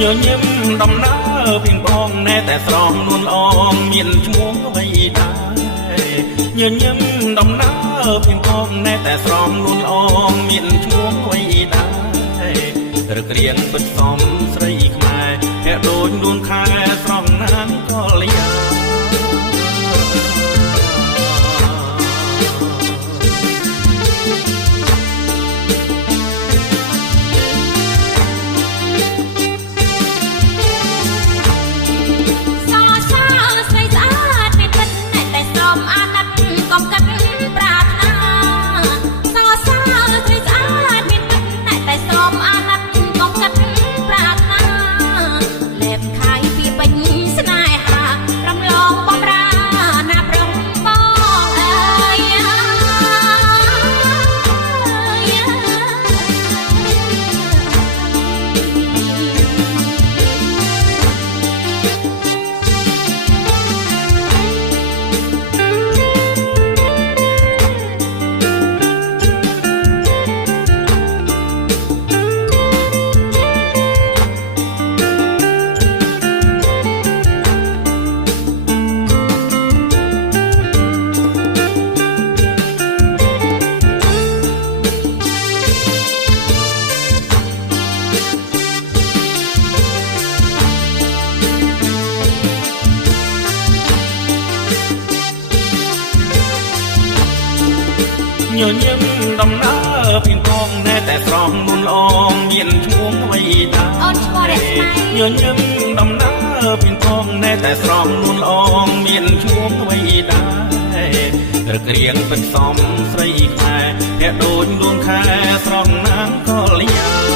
ញញឹមដំណើរពីបងណែតែស្រស់នួនអងមានឈ្មោះអ្វីដែរញញឹមដំណើរពីបងណែតែស្រស់នួនអងមានឈ្មោះអ្វីដែររឹករៀងពិតសំស្រីខ្មែរភ័ក្រដូចនួនខែស្រស់ណាស់កល្យាញញឹមដំណើរពីបងណែតែស្រស់នួនអងមានឈ្មោះអ្វីដែរអូនឈ្មោះរស្មីញញឹមដំណើរពីបងណែតែស្រស់នួនអងមានឈ្មោះអ្វីដែររឹករៀងពិតសំស្រីខ្មែរភ័ក្រដូចនួនខែស្រស់ណាស់កល្យា